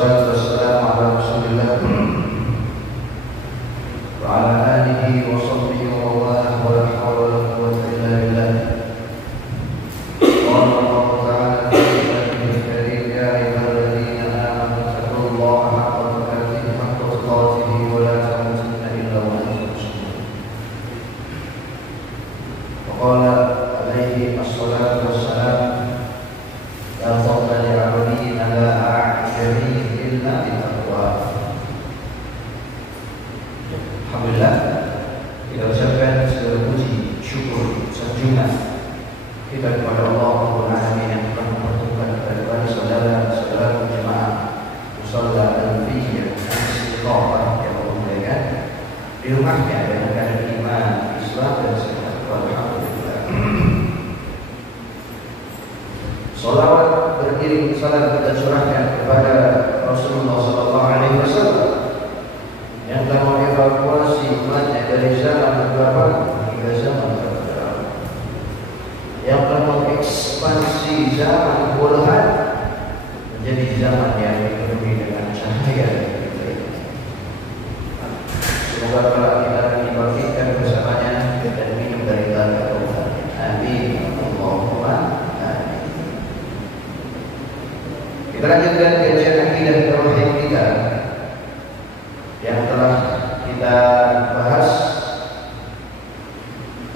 wassalatu wassalamu ala Rasulillah wa ala alihi wa sahbihi wa wala wa la hawla wa la quwwata illa billah. Qala Allah ta'ala fi kitabihil karim, ya ayyuhalladzina amanu taqullaha haqqa tuqatih wa la tamutunna illa wa antum muslimun. Wa qala alaihi assalatu wassalam, la fadla li 'abdin ala a'jami illa bi taqwa. Alhamdulillah, kita ucapkan segala puji, syukur, sanjungan kita kepada Allah Rabbul Alamin yang telah mempertemukan kepada saudara-saudara jemaah musalla al-fijr istiqamah yang Allah muliakan di rumahnya dengan keadaan iman, Islam dan sehat. Alhamdulillah. Salawat beriring salam kita curahkan kepada Rasulullah SAW yang telah mengevakuasi umatnya dari zaman berapa hingga zaman berapa, yang telah mengekspansi zaman bodohan menjadi zaman yang dipenuhi dengan cahaya. Semoga kalau kita dibangkitkan bersamanya dan minum dari telaga Tuhan. Amin. Allahumma amin. Kita lanjutkan kajian akidah tauhid kita yang telah kita bahas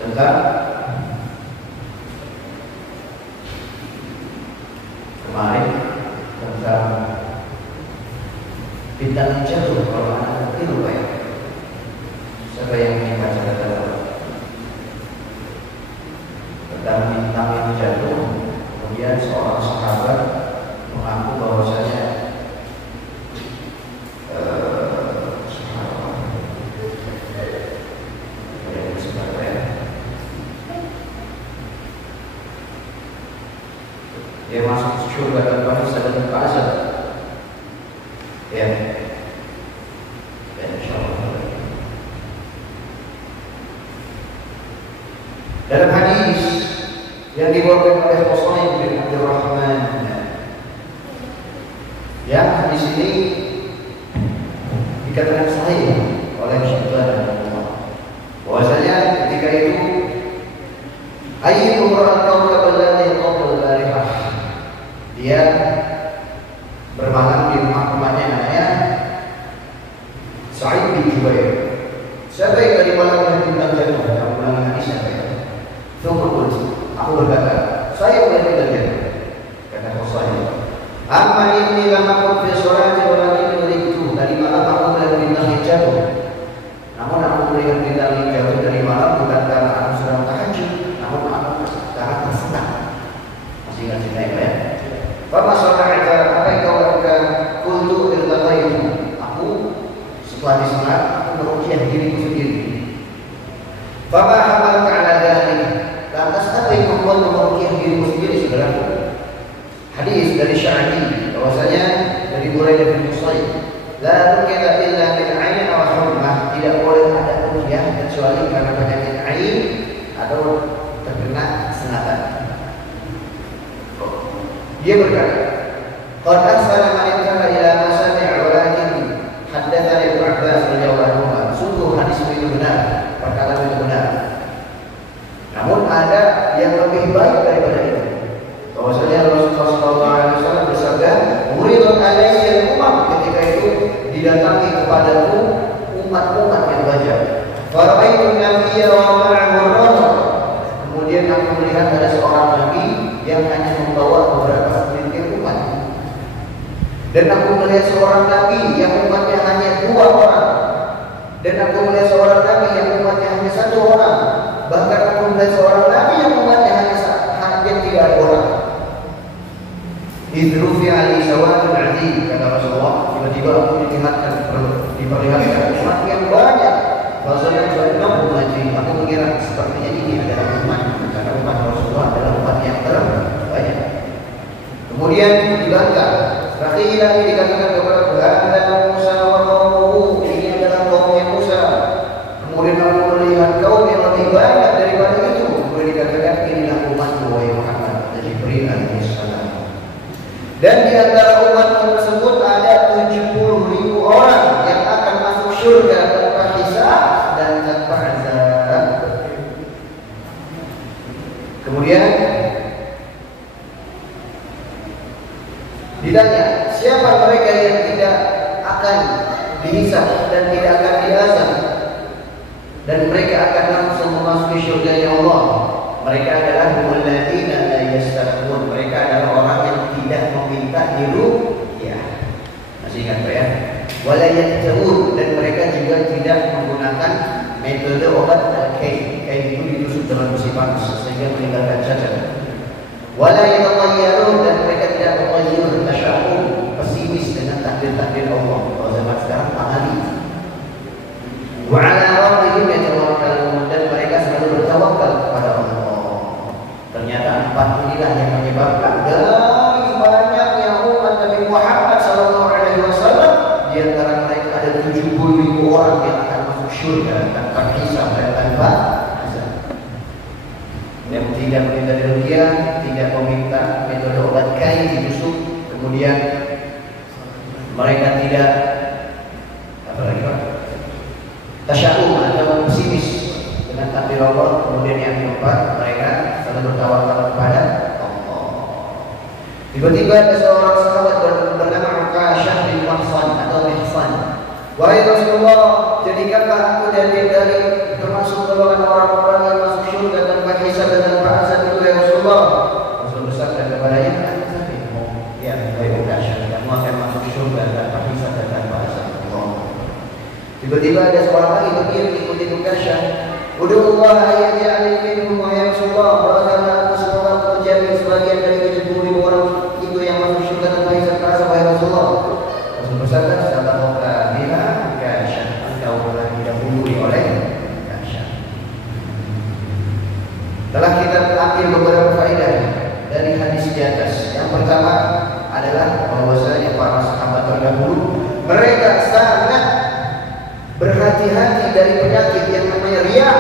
tentang kemarin tentang bintang jatuh. Kalau anak kecil lupa ya, siapa yang ingin baca tentang bintang yang jatuh, kemudian seorang sahabat mengaku bahwasanya dia masuk surga tanpa hisab dan tanpa azab. Ya, insyaallah. Dalam hadis yang dibawakan oleh Husain bin Abdurrahman, yang hadis ini dikatakan sahih oleh Syekh Al-Albani, bahwasanya ketika itu ayyu ra'at qawla balladhi qawla al-barihah, dia bermalam di rumahnya namanya Sa'id bin Jubair. Siapa yang tadi malam yang bintang jatuh? Yang ulangi hadis siapa ya? Aku berkata, saya boleh tinggal jatuh. Kata Husain, amma inni lam aqum fi sholati walakin uridtu. Tadi malam aku melihat bintang yang jatuh. Namun aku melihat bintang yang jatuh dari malam bukan karena aku sedang tahajud, namun aku karena tersentak. Masih ingat cerita itu ya? Fama shola'ata, apa yang kau lakukan? Qultu irtaqaitu. Aku setelah disunat, aku meruqyah diriku sendiri. Fama hamalka 'ala dhalik. Lantas apa yang membuat meruqyah dirimu sendiri, saudaraku? Hadis dari Sya'bi bahwasanya dari Buraidah bin Husayn, la ruqyata illa min 'ain aw humma, tidak boleh ada ruqyah kecuali karena penyakit ain atau terkena sengatan. Dia berkata, qad ahsana man intama ila ma sami'a walakin haddatsani Ibnu Abbas radhiyallahu anhu. Sungguh hadis itu benar, perkataan itu benar. Namun ada yang lebih baik daripada itu. Bahwasanya Rasulullah SAW bersabda, "Uridat alayya al-umam," ketika itu didatangi kepadaku umat-umat yang banyak. Fara'aitu nabiyya wa ma'ahu ar-rajul. Kemudian aku melihat ada seorang nabi yang hanya membawa beberapa segelintir umat. Dan aku melihat seorang nabi yang umatnya hanya 2 orang. Dan aku melihat seorang nabi yang umatnya hanya 1 orang. Bahkan aku melihat seorang nabi yang umatnya hanya 3 orang. Idrufi ali sawadul adi, kata Rasulullah, tiba-tiba aku diperlihatkan umat yang banyak. Bahasanya aku mengira sepertinya ini adalah umat, karena umat Rasulullah adalah umat yang terbanyak. Kemudian dibantah, Rakhila ini dikatakan kepada Tuhan, Musa wa qaumuhu, ini adalah kaumnya Musa. Kemudian aku melihat kaum yang lebih banyak daripada itu. Kemudian dikatakan inilah umatmu wahai Muhammad, Jibril alaihissalam. Dan di antara umat tersebut ada akan dihisab dan tidak akan diazab, dan mereka akan langsung memasuki surga Allah. Mereka adalah alladzina la yastarqun. Mereka adalah orang yang tidak meminta diruqyah. Masih ingat Pak ya? Wala yaktawun, dan mereka juga tidak menggunakan metode obat al-kain. Kain itu ditusuk dalam besi panas sehingga meninggalkan cacat. Wala yatatayyarun, dan mereka tidak mentayyur, tasya'um, pesimis dengan takdir-takdir Allah. Kalau zaman sekarang pahali. Wa 'ala rabbihim yatawakkalun, dan mereka selalu bertawakal kepada Allah. Ternyata 4 inilah yang menyebabkan dari banyaknya umat Nabi Muhammad SAW, di antara mereka ada 70.000 orang yang akan masuk surga tanpa hisab dan tanpa azab. Yang tidak meminta diruqyah, tidak meminta metode obat kain ditusuk, kemudian mereka tidak apa lagi Pak? Tasya'um atau pesimis dengan takdir Allah. Kemudian yang keempat, mereka selalu bertawakal kepada Allah. Tiba-tiba ada seorang sahabat bernama Uqashah bin Mahsan atau Mihsan. Wahai Rasulullah, jadikanlah aku dari termasuk golongan orang-orang yang masuk surga tanpa hisab dan tanpa azab itu ya Rasulullah. Rasul bersabda kepadanya, ya, wahai Uqashah, kamu akan masuk surga tanpa hisab dan tanpa azab Allah. Tiba-tiba ada seorang lagi berdiri mengikuti Uqashah. Udullah ayatnya minhum wa ya Rasulullah, bagaimana aku semoga aku menjadi sebagian dari 70.000 orang itu yang masuk surga tanpa hisab dan azab ya Rasulullah. Rasul bersabda, sabaqaka biha Uqashah, engkau telah didahului oleh Uqashah. Telah kita ambil beberapa faedah dari hadis di atas. Yang pertama adalah bahwasanya para sahabat terdahulu mereka sangat berhati-hati dari penyakit yang namanya riya.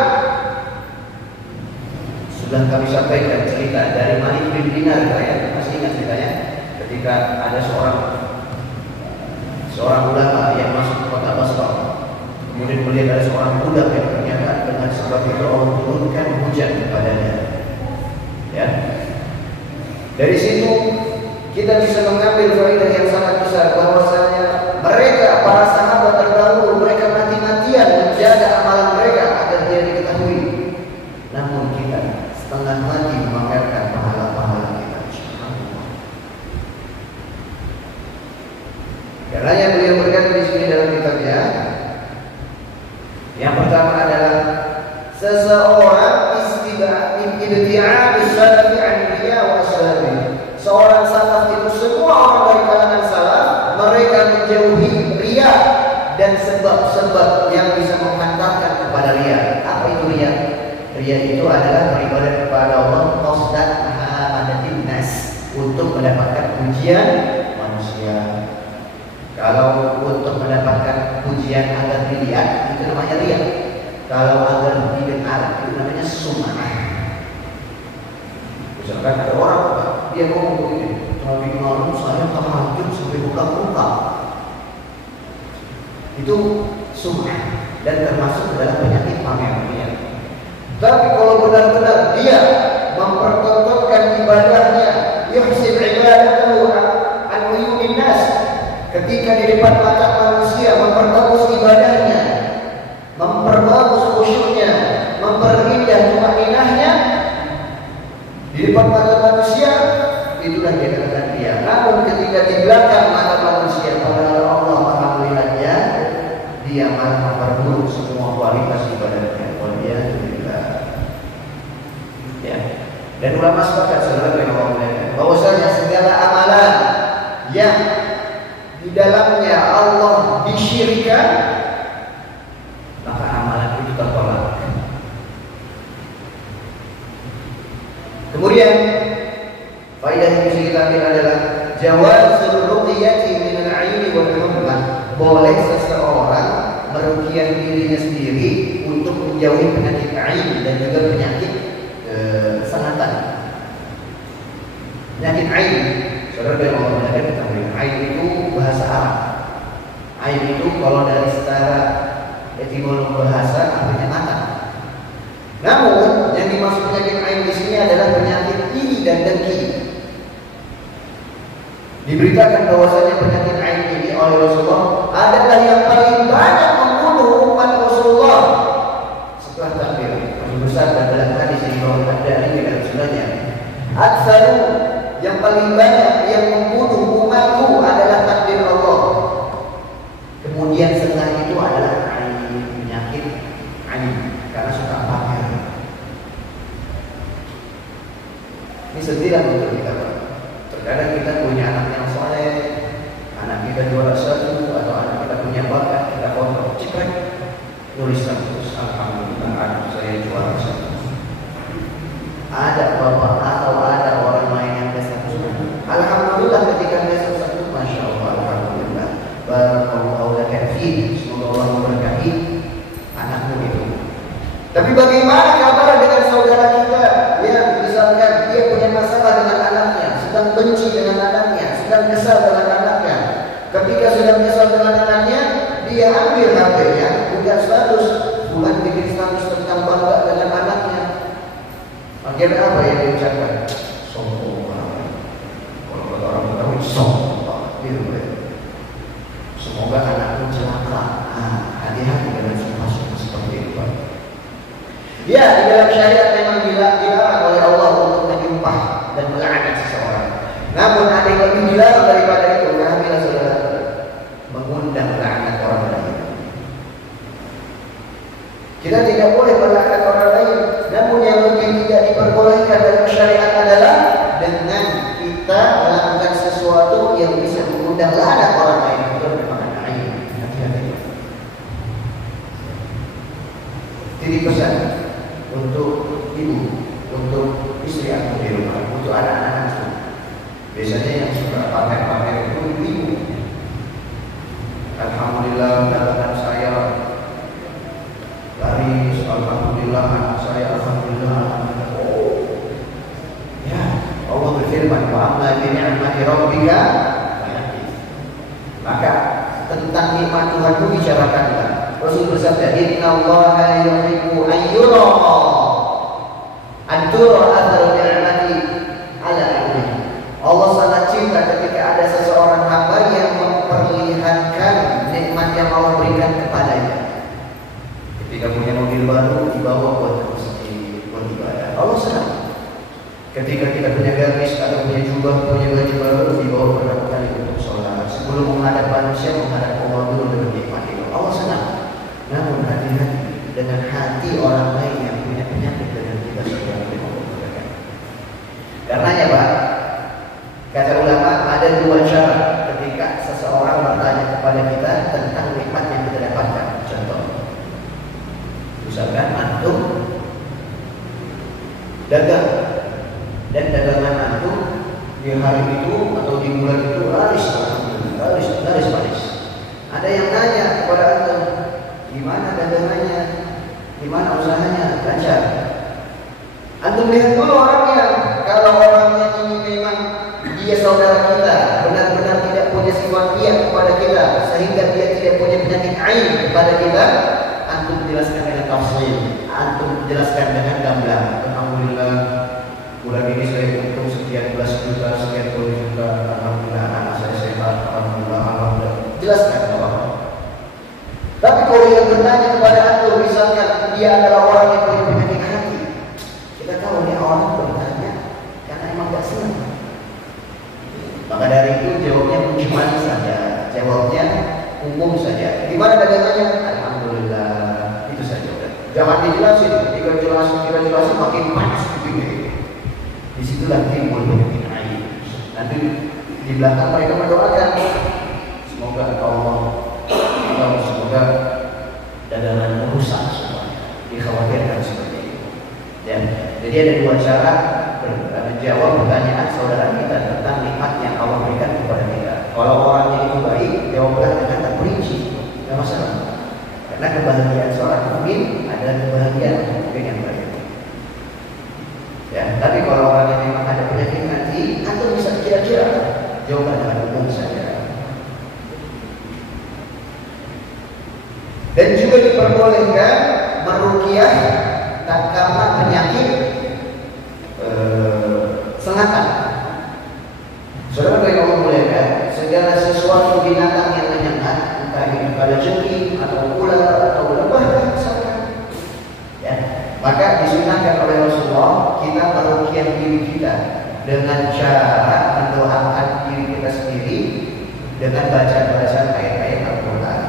Sudah kami sampaikan cerita dari Malik bin Dinar, ya, masih ingat ceritanya? Ketika ada seorang ulama yang masuk ke kota Basra, kemudian melihat ada seorang budak yang ternyata dengan sebab itu Allah turunkan hujan kepadanya. Ya, dari situ kita bisa mengambil faedah yang sangat besar, bahwasanya mereka para sahabat terdahulu mereka mati-matian menjaga amalan mereka agar dia diketahui. Namun kita setengah mati memamerkan pahala-pahala kita. Karenanya beliau berkata di sini dalam kitabnya, yang pertama adalah seseorang ibti'ab as-salafi an riya wa salafi. Seorang salaf itu semua orang dari kalangan salaf mereka menjauhi riya dan sebab-sebab yang bisa menghantarkan kepada riya. Apa itu riya? Riya itu adalah beribadah kepada Allah qasdan mahadatin nas, untuk mendapatkan pujian manusia. Kalau untuk mendapatkan pujian agar dilihat itu namanya riya. Kalau agar didengar itu namanya sum'ah. Misalkan ada orang dia ngomong begini, tadi malam saya tahajud sampai buka-buka. Itu sum'ah dan termasuk adalah penyakit pamer. Tapi kalau benar-benar dia mempertontonkan ibadahnya, yuhsin ibadatahu an uyunin nas, ketika di depan mata manusia memperbagus ibadahnya, memperbagus khusyuknya, memperindah tumaninahnya di depan mata manusia, itulah dia katakan dia. Namun ketika di belakang mata manusia, padahal Allah maha melihatnya, dia malah memperburuk semua kualitas ibadahnya. Ya. Dan ulama sepakat bahwasanya segala amalan yang di dalamnya Allah disyirikkan, maka amalan itu tertolak. Kemudian faedah yang bisa kita ambil adalah jawazul ruqyati min al-'aini wal humma. Boleh seseorang meruqyah dirinya sendiri untuk menjauhi penyakit ain dan juga penyakit sengatan. Penyakit ain, saudara yang mau belajar ketahui, ain itu bahasa Arab. Ain itu kalau dari secara etimologi bahasa artinya mata. Namun yang dimaksud penyakit ain di sini adalah penyakit iri dan dengki. Diberitakan bahwasanya penyakit ain ini oleh Rasulullah adalah sentilan untuk kita, Pak. Terkadang kita punya anak yang soleh, anak kita juara satu, atau anak kita punya bakat, kita foto, cepat nulis terus, alhamdulillah anak saya juara satu. Ada bapak atau ada orang lain yang satu, alhamdulillah ketika dia satu, masya Allah, alhamdulillah. Barakallahu laka fihi, semoga Allah memberkahi anakmu itu. Tapi bagaimana kabar dengan saudara kita yang misalkan dia punya masalah dengan anaknya, sedang benci dengan anaknya, sedang kesal dengan anaknya. Ketika sedang kesal dengan anaknya, dia ambil HP-nya, buka status, bukan bikin status tentang bangga dengan anaknya. Akhirnya apa yang diucapkan? Sombong. Kalau kata orang Betawi, sombong. Gitu ya. Semoga anakmu celaka. Hati-hati dengan situasi seperti itu. Ya, di dalam syariat memang dilarang oleh Allah untuk menyumpah dan melaknat seseorang. Namun ada yang lebih dilarang daripada itu. Kehamilan saudara, mengundang laknat orang lain. Kita tidak boleh melaknat orang lain. Namun yang lebih tidak diperbolehkan dalam syariat adalah dengan kita melakukan sesuatu yang bisa mengundang laknat orang lain. Itu memang aib. Hati-hati. Jadi pesan untuk ibu, untuk istri aku di rumah, untuk anak-anak. Biasanya yang suka pamer-pamer itu ibu. Alhamdulillah dagangan saya laris, alhamdulillah anak saya, alhamdulillah. Oh, ya Allah berfirman, wa amma bi ni'mati rabbika fahaddits. Maka tentang nikmat Tuhanmu bicarakanlah. Rasul bersabda, innallaha yuhibbu an yura atharu ni'mati ala abdihi. Allah sangat cinta ketika ada seseorang hamba yang memperlihatkan nikmat yang Allah berikan kepadanya. Ketika punya mobil baru dibawa buat masjid, buat ibadah, Allah senang. Ketika kita punya gamis atau punya jubah, punya baju baru dibawa pertama kali untuk sholat. Sebelum menghadap manusia, menghadap Allah dulu dengan nikmat itu, Allah senang. Namun hati-hati dengan hati orang lain yang punya penyakit dengan kita sedang berhubungan. Karenanya Pak, kata ulama ada dua cara ketika seseorang bertanya kepada kita tentang nikmat yang kita dapatkan. Contoh, misalkan antum dagang dan dagangan antum di hari itu atau di bulan itu laris manis. Ada yang nanya kepada antum, gimana dagangannya, gimana usahanya, lancar. Antum lihat dulu orangnya. Kalau orangnya ini memang dia saudara kita, benar-benar tidak punya sifat dia kepada kita, sehingga dia tidak punya penyakit aib kepada kita, antum jelaskan dengan tafsir, antum jelaskan dengan gamblang. Alhamdulillah bulan ini saya untung sekian belas juta, sekian puluh juta, alhamdulillah anak saya sehat, alhamdulillah. Jelaskan apa? Tapi kalau yang bertanya kepada antum, misalnya dia adalah orang yang punya penyakit hati, kita tahu dia orang bertanya karena emang gak senang. Maka dari itu jawabnya cuma saja, jawabnya umum saja. Gimana dagangannya? Alhamdulillah, itu saja. Jangan dijelasin, kita jelasin makin panas begini. Disitulah timbul penyakit aib. Nanti di belakang mereka mendoakan, semoga Allah, semoga dagangan rusak semuanya. Dikhawatirkan seperti itu. Dan jadi ada dua cara menjawab pertanyaan saudara kita tentang nikmat yang Allah berikan kepada kita. Kalau orangnya itu baik, jawablah dengan terperinci, tidak masalah. Karena kebahagiaan seorang mukmin adalah kebahagiaan mukmin yang baik. Ya, tapi kalau orangnya memang ada penyakit hati, antum bisa kira-kira jawablah dengan umum saja. Dan juga diperbolehkan meruqyah tak karena penyakit sengatan. Saudara yang Allah muliakan, segala sesuatu binatang yang menyengat, entah itu kalajengking atau ular atau lebah, misalkan, ya, maka disunahkan oleh Rasulullah kita meruqyah diri kita dengan cara mendoakan diri kita sendiri dengan bacaan ayat-ayat Al-Quran.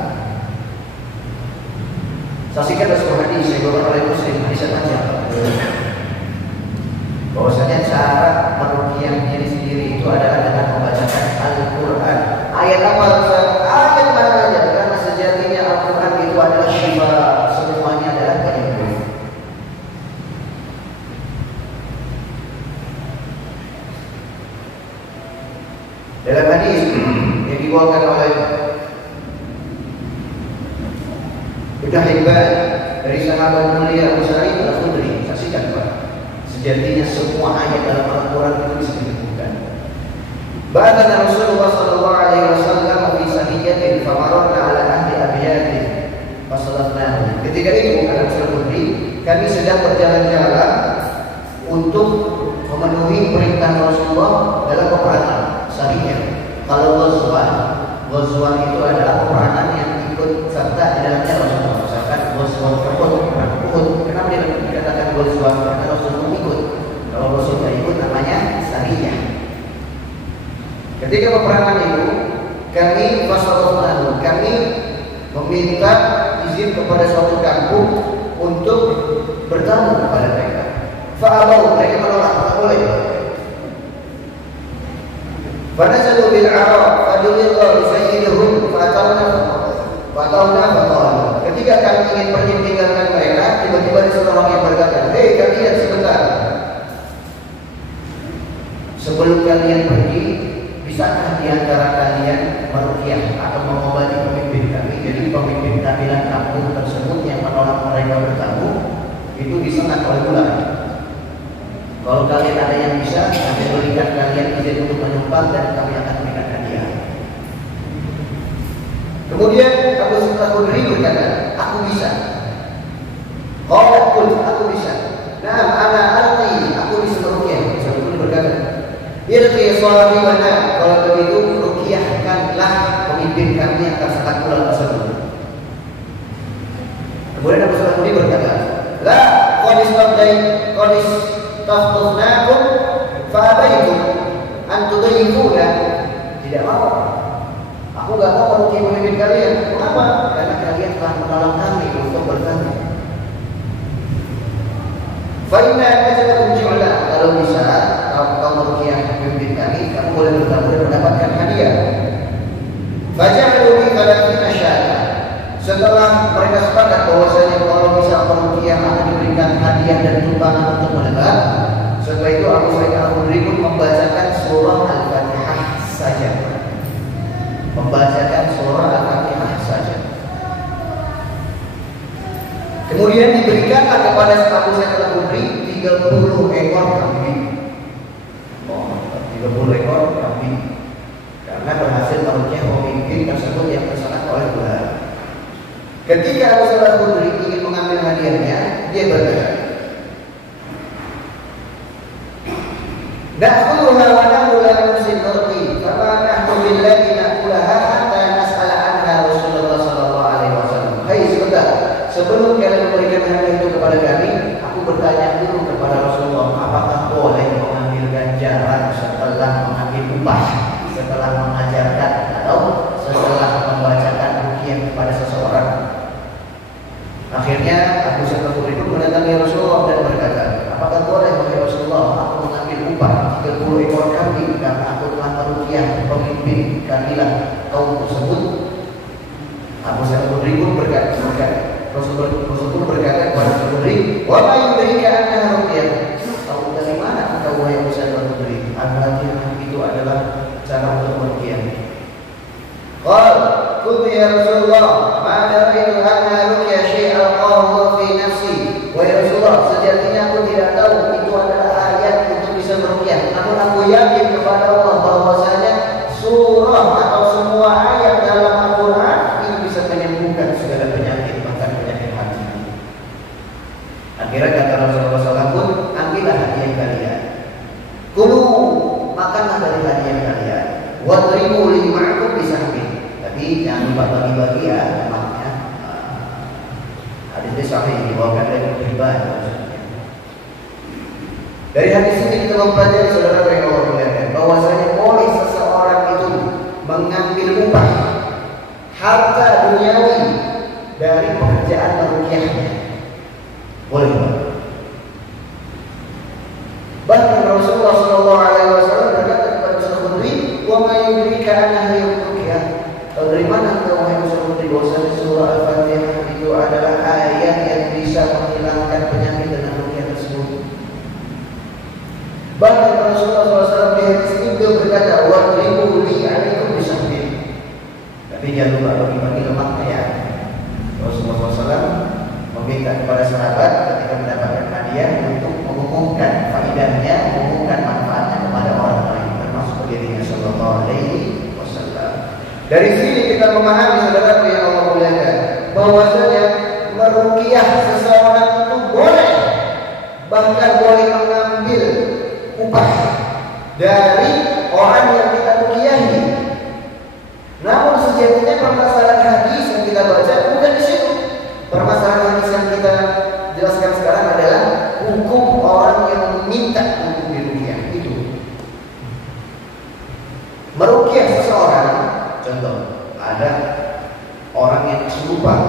Saksikan sebuah hadis yang dibawakan oleh Muslim, hadis panjang, bahwasanya cara dikeluarkan oleh Ibnu Hibban dari sahabat mulia Abu Sa'id Al-Khudri. Saksikan Pak, sejatinya semua ayat dalam Al-Quran itu bisa ditemukan. Bahkan Rasulullah sallallahu alaihi wasallam fi sahihatin famarna ala ahli abyatin fasallatna. Ketika itu kata Al-Khudri, kami sedang berjalan-jalan untuk memenuhi perintah Rasulullah dalam peperangan. Sahihnya kalau Ghazwan itu adalah peperangan yang ikut serta di dalamnya Rasulullah. Misalkan Ghazwan Uhud, kenapa dia dikatakan Ghazwan? Karena Rasulullah ikut. Kalau Rasulullah ikut namanya Sariyah. Ketika peperangan itu kami meminta izin kepada suatu kampung untuk bertamu kepada mereka. Fa'abau, mereka menolak, tak boleh. Fanazalu bil Arab fadulillah bisayyidihum fatawna. Ketika kami ingin pergi meninggalkan mereka, tiba-tiba ada seorang yang berkata, "Hei kalian, sebentar. Sebelum kalian pergi, bisakah di antara kalian meruqyah atau mengobati pemimpin kami?" Jadi pemimpin kabilah kampung tersebut yang menolak mereka bertamu itu disengat oleh bulan. Kalau kalian ada yang bisa, kami berikan kalian izin untuk menyumbang dan kami akan berikan hadiah. Kemudian Abu Khudri berkata, aku bisa. Aku bisa. Nah, ana arti, aku bisa meruqyah. Abu Khudri berkata, irqi sahibana, kalau begitu ruqyahkanlah pemimpin kami yang tersekat ular tersebut. Kemudian Abu Khudri berkata, la qadis tafdhnakum fa'abaitum an tudayifuna. Tidak mau. Aku enggak mau meruqyah pemimpin kalian. Kenapa? Karena kalian telah menolong kami untuk bertamu. Fa inna najlakum ju'la, kalau bisa kau meruqyah pemimpin kami, kamu boleh bertamu dan mendapatkan hadiah. Faja'alu bi thalathina syata. Setelah mereka sepakat bahwasanya kalau bisa meruqyah akan diberikan hadiah dan tumpangan untuk mendekat, setelah itu Abu Sa'id Al-Khudri pun membacakan surah Al-Fatihah saja. Kemudian diberikanlah kepada Abu Sa'id Al-Khudri 30 ekor kambing. 30 ekor kambing. Karena berhasil meruqyah pemimpin tersebut yang tersekat oleh bulan. Ketika Abu Sa'id Al-Khudri ingin mengambil hadiahnya, dia berkata, "Na'khudhuha wa nahnu la nusinnuqi, fama nahnu billahi na'khulaha hatta nas'ala anha Rasulullah sallallahu alaihi wasallam." Hai, sebentar. Sebelum kalian memberikan hadiah itu kepada kami, aku bertanya dulu kepada Rasulullah, apakah boleh mengambil ganjaran setelah mengambil upah, setelah mengajarkan atau setelah membacakan ruqyah kepada seseorang. Akhirnya Abu Sa'id Al-Khudri pun mendatangi Rasulullah dan berkata, apakah boleh wahai Rasulullah aku mengambil upah 30 ekor kambing karena aku telah meruqyah pemimpin kabilah kaum tersebut? Abu Sa'id Al-Khudri pun berkata, Rasulullah pun berkata kepada Al-Khudri, wa ma yudrika annaha ruqyah? Tahu dari mana engkau wahai Abu Sa'id Al-Khudri? Apalagi itu adalah cara untuk meruqyah. Qal, qul ya Rasulullah, ma daritu anna ruqyah syai'an Allah fi nafsi. Wahai Rasulullah, sejatinya aku tidak tahu itu adalah ayat untuk bisa meruqyah. Namun aku yakin kepada Allah bahwasanya surah atau semua ayat dalam Al-Quran ini bisa menyembuhkan segala penyakit, bahkan penyakit hati. Akhirnya kata Rasulullah SAW pun, ambillah hadiah kalian. Kulu, makanlah dari hadiah kalian. Wadribu li ma'akum bisahmin. Tapi jangan lupa bagi-bagi ya, maknya. Hadis ini sahih dibawakan dari pribadi. Dari hadis ini kita mempelajari, saudara yang Allah muliakan, bahwasanya boleh seseorang itu mengambil upah harta duniawi dari pekerjaan meruqyahnya. Boleh. Bahkan Rasulullah SAW berkata kepada Al-Khudri, "Wa ma yudrika annaha ruqyah?" Tahu dari mana engkau wahai Al-Khudri bahwasanya surah Al-Fatihah itu adalah ayat yang bisa menghilangkan penyakit dengan ruqyah tersebut? Bahkan Rasulullah SAW di hadis ini beliau berkata, "Wadribu li 'alaikum bisahmin." dia lupa bagi-bagi lemaknya ya. Rasulullah SAW meminta kepada sahabat ketika mendapatkan hadiah untuk mengumumkan faedahnya, mengumumkan manfaatnya kepada orang lain, termasuk dirinya Sallallahu Alaihi Wasallam. Dari sini kita memahami, saudara yang Allah muliakan, bahwasanya meruqyah seseorang itu boleh, bahkan boleh mengambil upah dari orang yang kita ruqyahi. Namun sejatinya permasalahan hadis yang kita baca bukan di situ. Permasalahan hadis yang kita jelaskan sekarang adalah hukum orang yang meminta untuk diruqyah. Itu meruqyah seseorang. Contoh, ada orang yang kesurupan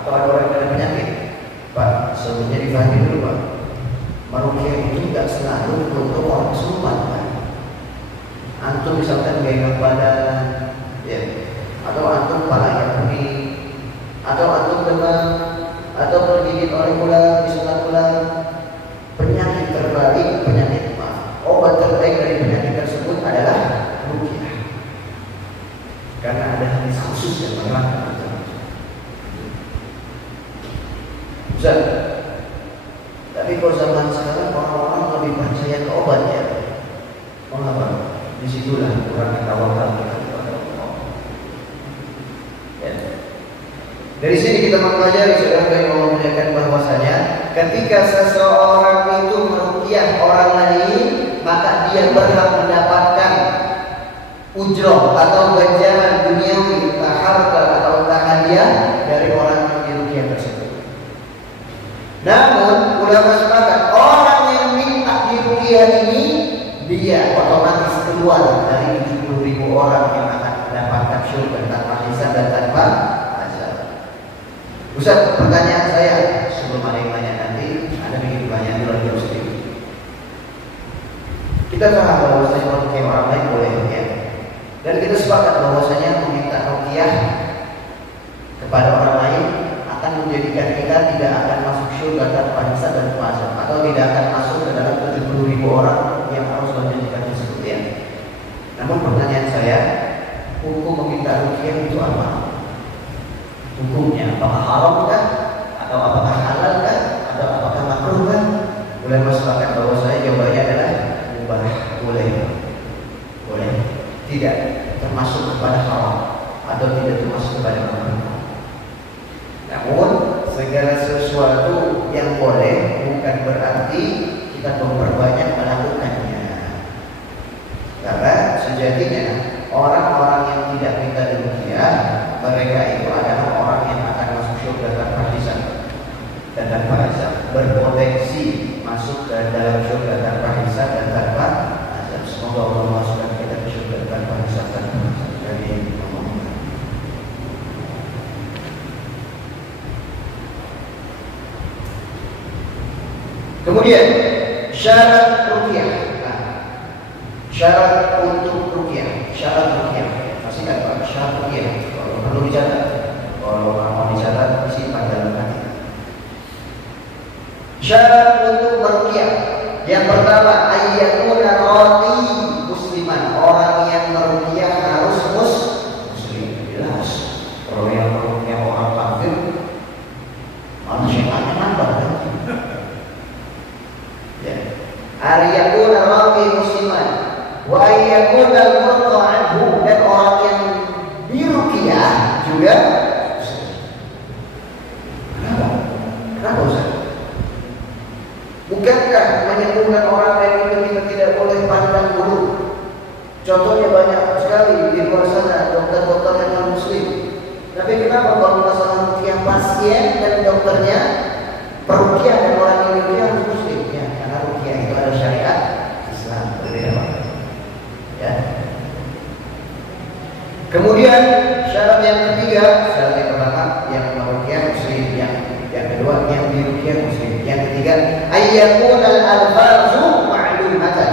atau ada orang yang ada penyakit. Pak, sebelumnya dipahami dulu Pak, meruqyah itu tidak selalu untuk orang kesurupan Pak. Antum misalkan genggam badan, ya, atau antum palanya pergi, atau antum demam, atau tergigit oleh ular, disunat ular, penyakit terbalik, penyakit mah. Obat terbaik dari penyakit tersebut adalah ruqyah. Karena ada hadis khusus yang menerangkan itu. Bisa. Tapi kalau zaman sekarang orang-orang lebih percaya ke obat ya. Mengapa? Disitulah kurang tawakal kita kepada Allah. Ya. Dari sini kita mempelajari, saudara yang Allah muliakan, bahwasanya ketika seseorang itu meruqyah orang lain, maka dia berhak mendapatkan ujroh atau ganjaran duniawi, entah harta atau entah hadiah dari orang yang diruqyah tersebut. Namun ulama sepakat orang yang minta diruqyah ini dia otomatis keluar dari 70.000 orang yang akan mendapatkan syurga tanpa hisab dan tanpa azab. Ustaz, pertanyaan saya sebelum ada yang tanya nanti, ada bikin pertanyaan dulu aja Ustaz. Kita paham bahwasanya meruqyah orang lain boleh ya. Dan kita sepakat bahwasanya meminta ruqyah kepada orang lain akan menjadikan kita tidak akan masuk syurga tanpa hisab dan tanpa azab, atau tidak akan masuk ke dalam 70.000 orang yang harus menjadikan tersebut ya. Namun pertanyaan saya, hukum meminta ruqyah itu apa? Hukumnya apakah haram kah? Atau apakah halal kah? Atau apakah makruh kah? Mulai masyarakat bahwa saya jawabannya adalah mubah, boleh. Boleh. Tidak termasuk kepada haram atau tidak termasuk kepada makruh. Namun segala sesuatu yang boleh bukan berarti kita memperbanyak melakukannya. Karena sejatinya orang-orang yang tidak minta ruqyah, mereka itu adalah orang yang akan masuk surga tanpa hisab dan tanpa azab, berpotensi masuk ke dalam surga tanpa hisab dan tanpa azab. Semoga Allah masukkan kita ke surga tanpa hisab dan tanpa azab. Kemudian syarat ruqyah. Syarat untuk ruqyah, syarat ruqyah. Masih kan Pak, syarat ruqyah. Kalau perlu dicatat, kalau mau dicatat disimpan dalam hati. Syarat untuk meruqyah. Yang pertama, ayyakuna raqi musliman. Orang yang meruqyah harus muslim. Jelas. Kalau yang meruqyah orang kafir, manusia nambah kan? Ya. Ayyakuna raqi musliman. Wa ayyakuna al-murqa anhu, dan orang yang diruqyah juga. Kenapa Ustaz? Bukankah menyembuhkan orang lain itu kita tidak boleh pandang bulu? Contohnya banyak sekali di luar sana dokter-dokter yang non muslim. Tapi kenapa kalau masalah ruqyah pasien dan dokternya, peruqyah dan orang yang diruqyah harus muslim? Ya, karena ruqyah itu ada syariat Islam, berbeda Pak. Ya. Kemudian syarat yang ketiga, syarat yang pertama yang meruqyah muslim, yang kedua yang diruqyah muslim, yang ketiga ayyakun al-alfazu ma'lumatan,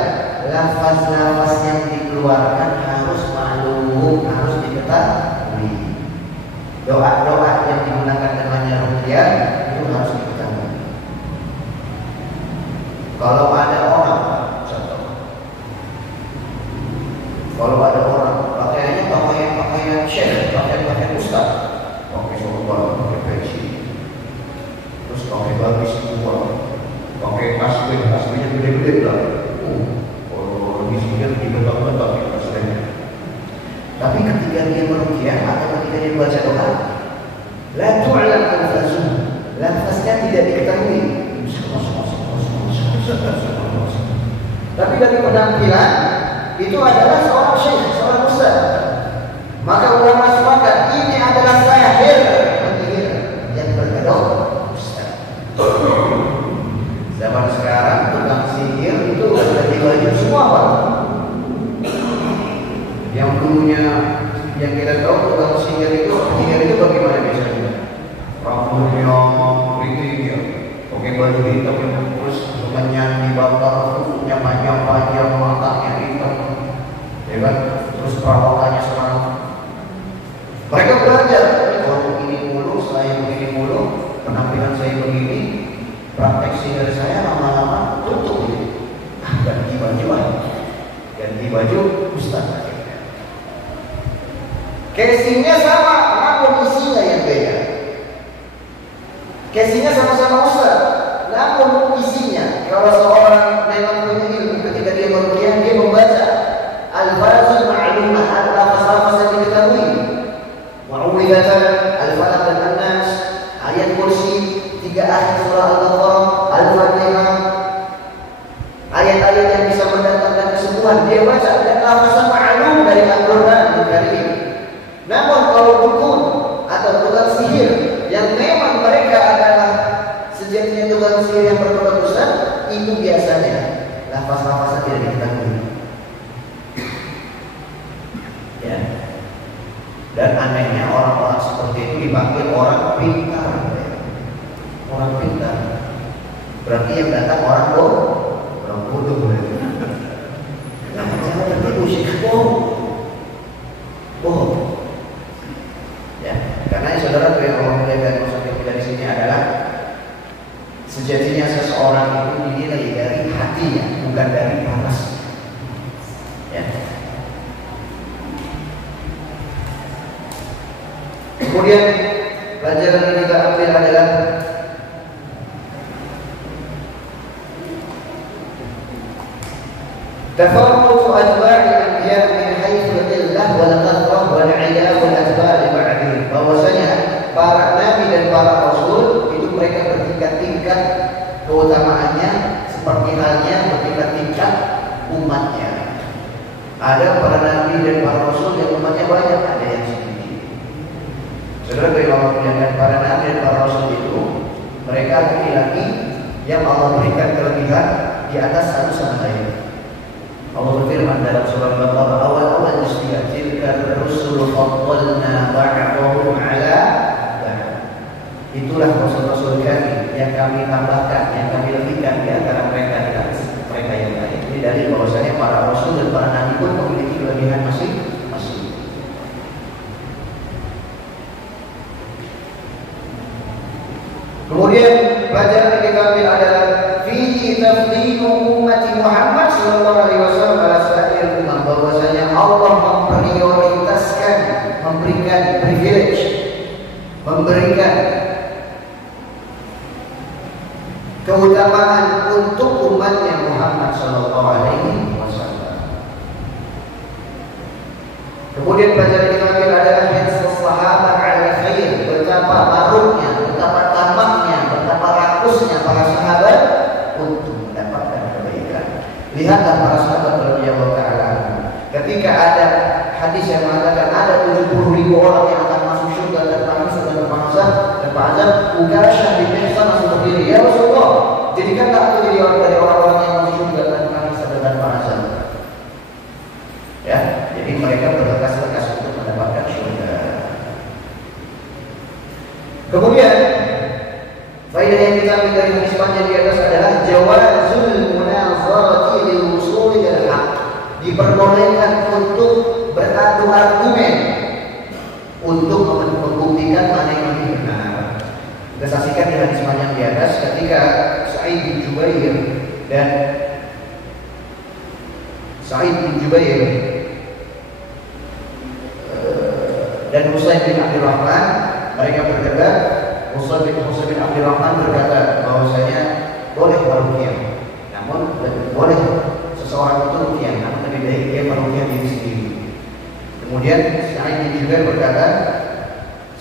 lafaz-lafaz yang dikeluarkan harus ma'lum, harus diketahui. Doa-doa yang digunakan dengannya ruqyah itu harus diketahui. Kalau ada orang, contoh, kalau ada orang pakaiannya pakaian syekh, pakaian Ustaz, pakai sorban, pakai peci, terus pakai gamis semua, pakai tasbihnya gede-gede lah. Kalau di sini dibetak-betak ya tasbihnya. Tapi ketika dia meruqyah atau ketika dia baca doa, la tu'lam anfasuhum, lafaznya tidak diketahui. Tapi dari penampilan itu adalah seorang syekh, seorang ustaz. Maka ulama sepakat ini adalah sahir yang berkedok ustaz. Zaman sekarang tukang sihir itu ganti baju semua Pak. Yang dulunya yang kita tahu tukang sihir itu bagaimana biasanya? Rambutnya keriting ya, pakai baju hitam terus menyanyi bakar, tutupnya panjang-panjang, matanya hitam, ya kan? Terus perawakannya sekarang mereka belajar, kalau begini mulu, saya begini mulu, penampilan saya begini, praktek sihir saya lama-lama tutup ini. Ganti baju ustaz. Casingnya sama, namun isinya yang beda. Casingnya sama-sama ustaz, namun isinya. Kalau seorang memang punya ilmu, ketika dia meruqyah, dia membaca al-fazul ma'lumah, al-lafaz yang diketahui. Wa'uwidatan, al-falaq dan an-nas, ayat kursi, 3 ayat surah al-Baqarah, al-Fatihah, ayat-ayat yang bisa mendatangkan kesembuhan, dia baca dan lafaz ma'lum dari Al-Quran Al-Karim. Namun kalau dukun atau tukang sihir yang memang mereka adalah sejatinya tukang sihir yang berpondok besar, itu biasanya lafaz-lafaznya tidak diketahui. Ya. Dan anehnya orang-orang seperti itu dipanggil orang pintar. Orang pintar. Berarti yang datang orang bodoh. Nah, jangan tertipu sih, bohong. Ya, karena saudara yang Allah muliakan maksudnya kita di sini adalah sejatinya seseorang itu dinilai dari hatinya, bukan dari paras. Ya. Kemudian pelajaran yang kita ambil adalah tafarruqu atba'i anbiya min haitsu al-illah wal qadra wal 'ila wal atba' ba'dihim. Bahwasanya para nabi dan para rasul itu mereka bertingkat-tingkat keutamaannya seperti halnya bertingkat-tingkat umatnya. Ada para nabi dan para rasul yang umatnya banyak, ada yang sedikit. Saudara dari Allah muliakan, para nabi dan para rasul itu mereka laki-laki yang Allah berikan kelebihan di atas satu sama lain. Allah berfirman dalam surah Al-Baqarah awal-awal istilah tilka rusul faddalna ba'dahum 'ala ba'd. Itulah rasul-rasul kami yang kami tambahkan, yang kami lebihkan di antara mereka di atas mereka yang lain. Ini dari bahwasanya para rasul dan para nabi pun memiliki kelebihan masing-masing. Kemudian pelajaran yang kita ambil adalah fihi tafdilu ummati Muhammad sallallahu alaihi wasallam ala sa'ir ummah, bahwasanya Allah memprioritaskan, memberikan privilege, memberikan keutamaan untuk umatnya Muhammad sallallahu alaihi wasallam. Kemudian pelajaran yang kita ambil adalah hadis sahabat ala khair, betapa marutnya, betapa tamaknya, betapa rakusnya para sahabat untuk mendapatkan kebaikan. Lihatlah para sahabat radhiyallahu ta'ala ketika ada hadis yang mengatakan ada 70.000 orang yang akan masuk surga tanpa hisab dan tanpa azab. Ukasyah bin Mihsan langsung berdiri, ya Rasulullah, jadikanlah aku jadi orang dari orang-orang yang masuk surga tanpa hisab dan tanpa azab. Ya, jadi mereka berlekas-lekas untuk mendapatkan surga. Kemudian faedah yang kita ambil dari hadis panjang di atas adalah jawazul munazarati lil wusul ila al-haq. Diperbolehkan untuk beradu argumen untuk membuktikan mana yang lebih benar. Kita saksikan di hadis panjang di atas ketika Sa'id bin Jubair dan Husain Husain bin Abdurrahman, mereka berkata, Husain bin Abdurrahman berkata bahwasanya boleh meruqyah, namun boleh seseorang itu ruqyah, namun lebih baik dia meruqyah diri sendiri. Kemudian Sa'id bin Jubair berkata,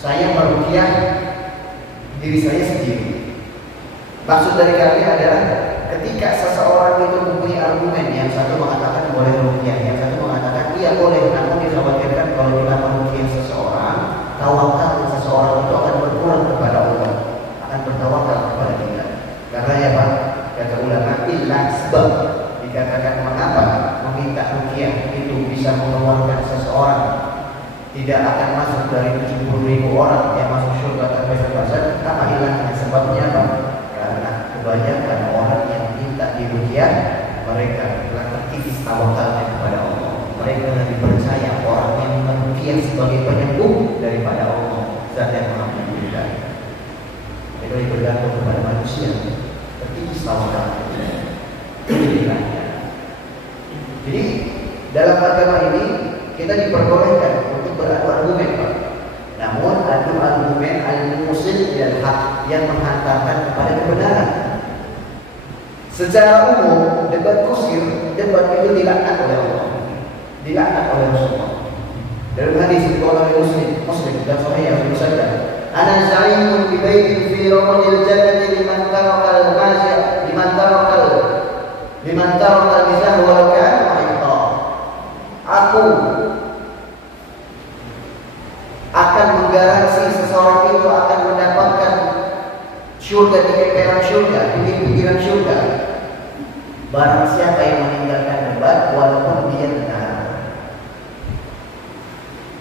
saya meruqyah diri saya sendiri. Maksud dari kami adalah ketika seseorang itu mempunyai argumen, yang satu mengatakan boleh ruqyah, yang satu mengatakan iya boleh, namun dikhawatirkan kalau kita meruqyah seseorang, tawakal seseorang itu akan berkurang kepada Allah, akan bertawakal kepada kita. Karena ya Pak, kata ulama, illa sebab dikatakan mengapa meminta ruqyah itu bisa mengeluarkan seseorang tidak akan masuk dari 70.000 orang yang masuk surga tanpa hisab. Apa ilahnya? Sebabnya apa? Karena kebanyakan orang yang minta diruqyah, mereka telah terkikis tawakalnya kepada Allah. Mereka lebih percaya orang yang meruqyah sebagai penyembuh daripada Allah, Zat yang Maha Penyembuh. Mereka lebih bergantung kepada manusia, terkikis tawakalnya. Jadi dalam agama ini kita diperbolehkan untuk beradu argumen, Pak. Namun adu argumen al-musil dan hak yang menghantarkan kepada kebenaran. Secara umum debat kusir, debat itu dilaknat oleh Allah, dilaknat oleh Rasulullah. Dalam hadis riwayat Muslim dan Sahih yang bersabda, "Ana za'imun bi baitin fi ramadil jannati liman taraka al-maja, liman taraka al-mizah wa kana ma'ita." Aku akan menggaransi seseorang itu akan mendapatkan syurga di emperan syurga, di pinggiran syurga. Barang siapa yang meninggalkan debat walaupun dia benar.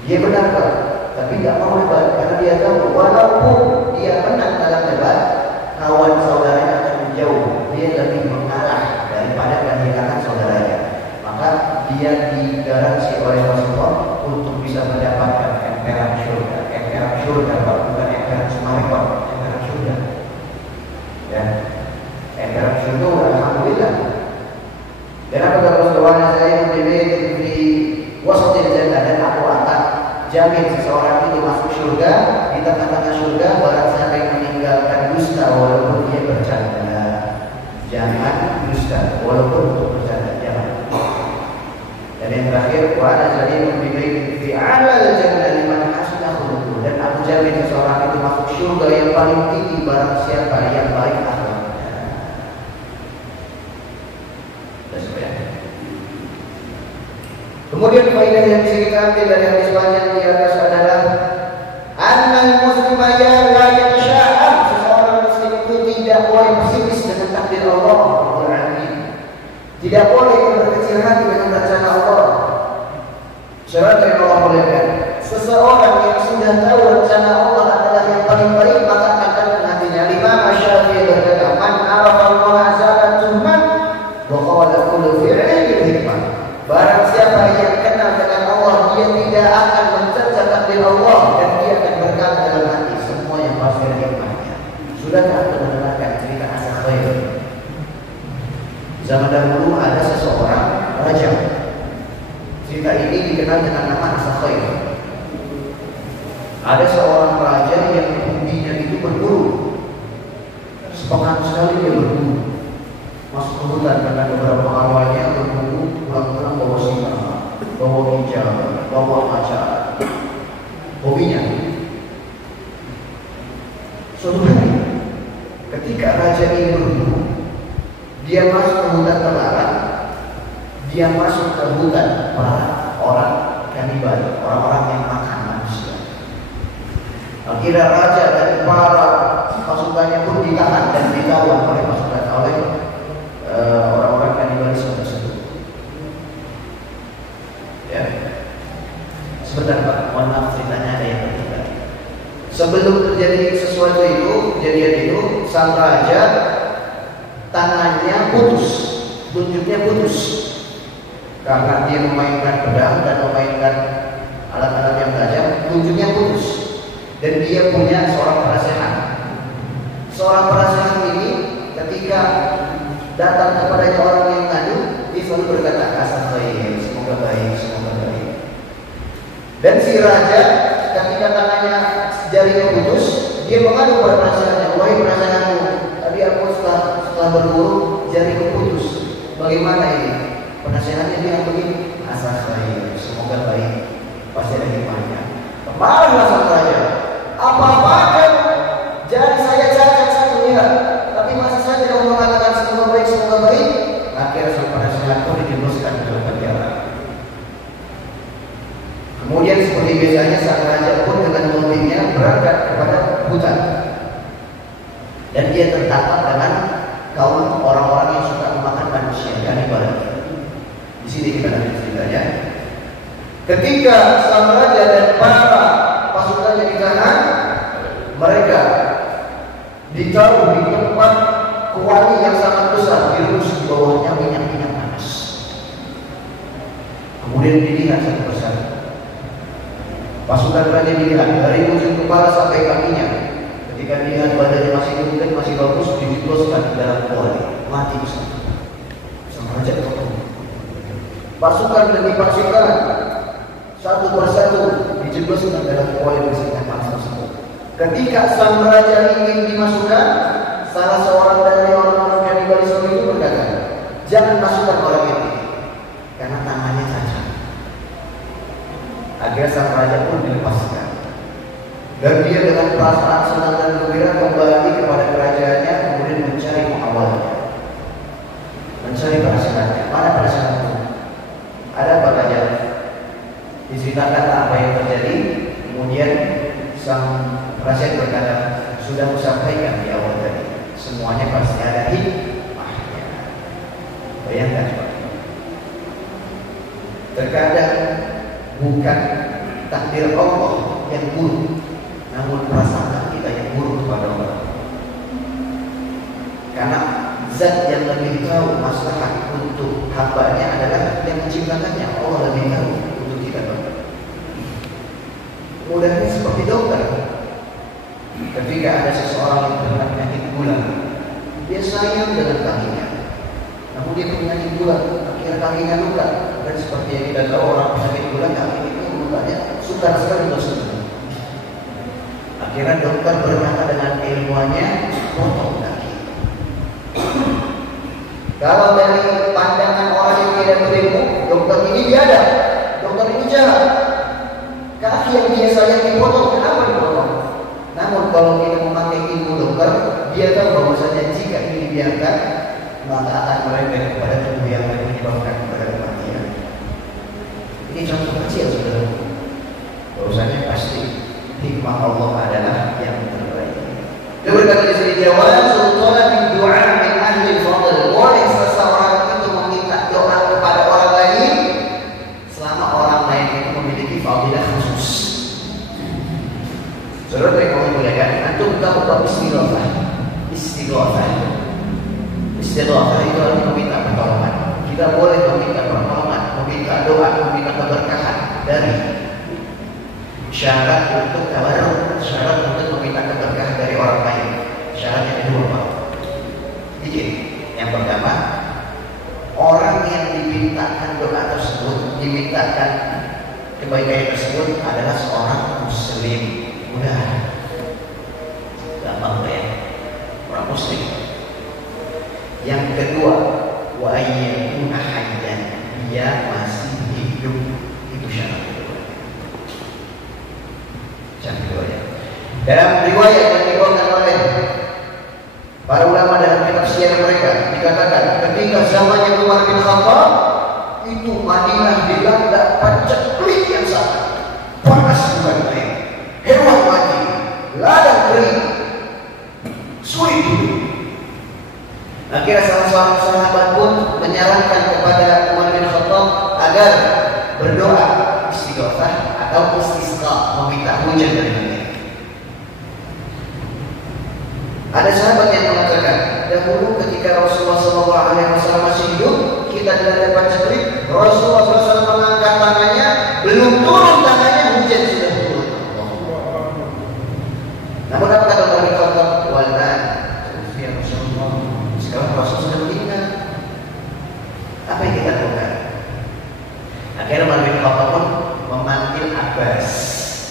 Dia benar Pak, tapi tidak mau debat karena dia tahu walaupun dia menang dalam debat, kawan saudaranya akan menjauh. Dia lebih mengalah daripada kehilangan saudaranya. Maka dia digaransi oleh Rasulullah untuk bisa mendapatkan emperan syurga. Emperan syurga Pak, bukan emperan Sumarekon, emperan syurga. Ya, emperan syurga alhamdulillah. Dan apa kata Rasulullah, saya memilih di wasatil jannah, dan aku akan jamin seseorang itu masuk syurga, di tengah-tengah syurga barang siapa yang meninggalkan dusta walaupun dia bercanda. Jangan dusta walaupun untuk bercanda, jangan. Dan yang terakhir, wa ana jadimun bi baitin fi 'alal jannah liman hasuna khuluquhu, dan aku jamin seseorang itu masuk syurga yang paling tinggi barang siapa yang baik akhlaknya. Kemudian faedah yang bisa kita ambil dari hadis panjang di atas adalah annal muslima la yatasha'am, seseorang muslim itu tidak boleh pesimis dengan takdir Allah. Tidak boleh berkecil hati dengan rencana Allah. Syarat yang Allah bolehkan, seseorang yang sudah tahu rencana Allah adalah yang paling baik, maka akan tenang hatinya. Imam Syafi'i berkata, man arafa Allah azza tuhman wa qala kullu fi'lin bil hikmah. Barang siapa yang kenal dengan Allah, dia tidak akan mencerca takdir Allah, dan dia akan berkata dalam hati semua yang pasti ada hikmahnya. Sudahkah Anda mendengarkan cerita Asy Khair? Zaman dahulu ada seseorang raja. Cerita ini dikenal dengan nama Asy Khair. Ada seorang raja yang hobinya itu berburu. Sepekan sekali dia berburu. Masuk ke hutan karena beberapa awalnya berburu, pulang-pulang bawa singa, bawa hijau, bawa macan. Hobinya. Suatu hari, ketika raja ini berburu, dia masuk ke hutan terlarang. Dia masuk ke hutan para orang kanibal, orang-orang yang makan manusia. Akhirnya raja dan para pasukannya pun ditahan dan ditawan oleh pasukan oleh orang-orang kanibalisme tersebut. Ya, sebentar Pak, mohon maaf ceritanya ada yang berbeda. Sebelum terjadi sesuatu itu, kejadian itu, sang raja tangannya putus, tunjuknya putus, karena dia memainkan pedang dan memainkan alat-alat yang tajam, tunjuknya putus. Dan dia punya seorang penasehat. Seorang penasehat ini ketika datang kepadanya orang yang ngadu, dia selalu berkata, Asy Khair, semoga baik, semoga baik. Dan si raja ketika tangannya jarinya putus, dia mengadu pada penasehatnya, wahai penasehatku, tadi aku setelah berburu jariku putus. Bagaimana ini? Penasehatnya bilang begini, asal baik, semoga baik, pasti ada hikmahnya. Marahlah sang raja, apa-apakan jari saya cacat satunya, tapi masih saja kamu mengatakan semoga baik, semoga baik. Akhirnya sang penasehat pun dijebloskan ke dalam penjara. Kemudian seperti biasanya sang raja pun dengan mobilnya berangkat kepada hutan, dan dia tertangkap dengan kaum orang-orang yang suka memakan manusia, kanibal. Di sini kita lihat ceritanya. Ketika sang raja dan para pasukannya ditahan, mereka ditaruh di tempat kuali yang sangat besar, direbus di bawahnya minyak-minyak panas. Kemudian dilihat satu persatu. Pasukan raja dilihat dari ujung kepala sampai kakinya. Ketika dilihat badannya masih lembut, masih bagus, dijebloskan di dalam kuali, mati bersama. Sang raja tertunduk. Pasukan demi pasukan satu persatu dijebloskan dalam kuali bersinar panas tersebut. Ketika sang raja ingin dimasukkan, salah seorang dari orang-orang kanibalisme itu berkata, jangan masukkan orang ini karena tangannya cacat. Akhirnya sang raja pun dilepaskan, dan dia dengan perasaan senang dan gembira kembali kepada kerajaannya, kemudian mencari pengawalnya, mencari penasehatnya. Mana penasehatnya? Ada apa saja? Diceritakan apa yang terjadi. Kemudian sang penasehat berkata, sudah kusampaikan di awal tadi, semuanya pasti ada hikmahnya. Bayangkan, terkadang bukan takdir Allah yang buruk, namun perasaan kita yang buruk kepada Allah. Karena zat yang lebih tahu maslahat untuk hambanya adalah yang menciptakannya. Allah lebih tahu untuk kita. Mudahnya seperti dokter. Ketika ada seseorang yang terkena penyakit gula, dia sayang dengan kakinya, namun dia punya penyakit gula, akhirnya kakinya luka. Dan seperti yang kita tahu, orang penyakit gula kaki itu lukanya sukar sekali untuk sembuh. Akhirnya dokter berkata dengan ilmuannya, potong kaki. Kalau dari pandangan orang yang tidak berilmu, dokter ini biadab, dokter ini jahat. Kaki yang dia sayang dipotong, kenapa dipotong? Namun kalau kita memakai ilmu dokter, dia tahu bahwasanya jika ini dibiarkan, maka akan merembet kepada tubuh yang menyebabkan kepada kematian. Ini contoh kecil, saudara. Bahwasanya pasti hikmah Allah adalah yang terbaik. Dia berkata di sini, jawab sultan doa min ahli fadl. Boleh seseorang itu meminta doa kepada orang lain selama orang lain itu memiliki fadilah khusus. Saudara yang kami muliakan, antum tahu bab istighatsah. Istighatsah itu artinya meminta pertolongan. Kita boleh meminta pertolongan, meminta doa, meminta keberkahan dari syarat untuk tabarruk, syarat untuk meminta keberkahan dari orang lain. Syaratnya ada dua, Pak. Izin. Yang pertama, orang yang dimintakan doa tersebut, dimintakan kebaikan tersebut adalah seorang muslim. Udah gampang ya, orang muslim. Yang kedua, wa ayyakuna hayyan, dia masih hidup. Itu syarat kedua. Syarat kedua ya. Dalam riwayat yang dibawakan oleh para ulama dalam kitab syiar mereka, dikatakan ketika zamannya Umar bin Khattab itu Madinah dilanda paceklik yang sangat panas, bukan main. Hewan mati, ladang kering, sulit hidup. Akhirnya salah seorang sahabat pun menyarankan kepada Umar bin Khattab agar berdoa istighatsah atau istisqa, meminta hujan dari langit. Ada sahabat yang mengatakan, dahulu ketika Rasulullah SAW masih hidup, kita dilanda paceklik, Rasulullah SAW mengangkat tangannya, belum turun tangannya, hujan sudah turun. Namun apa kata Umar bin Khattab? Wal'an, ya Rasulullah, sekarang Rasul sudah meninggal. Apa yang kita lakukan? Akhirnya Umar bin Khattab pun memanggil Abbas.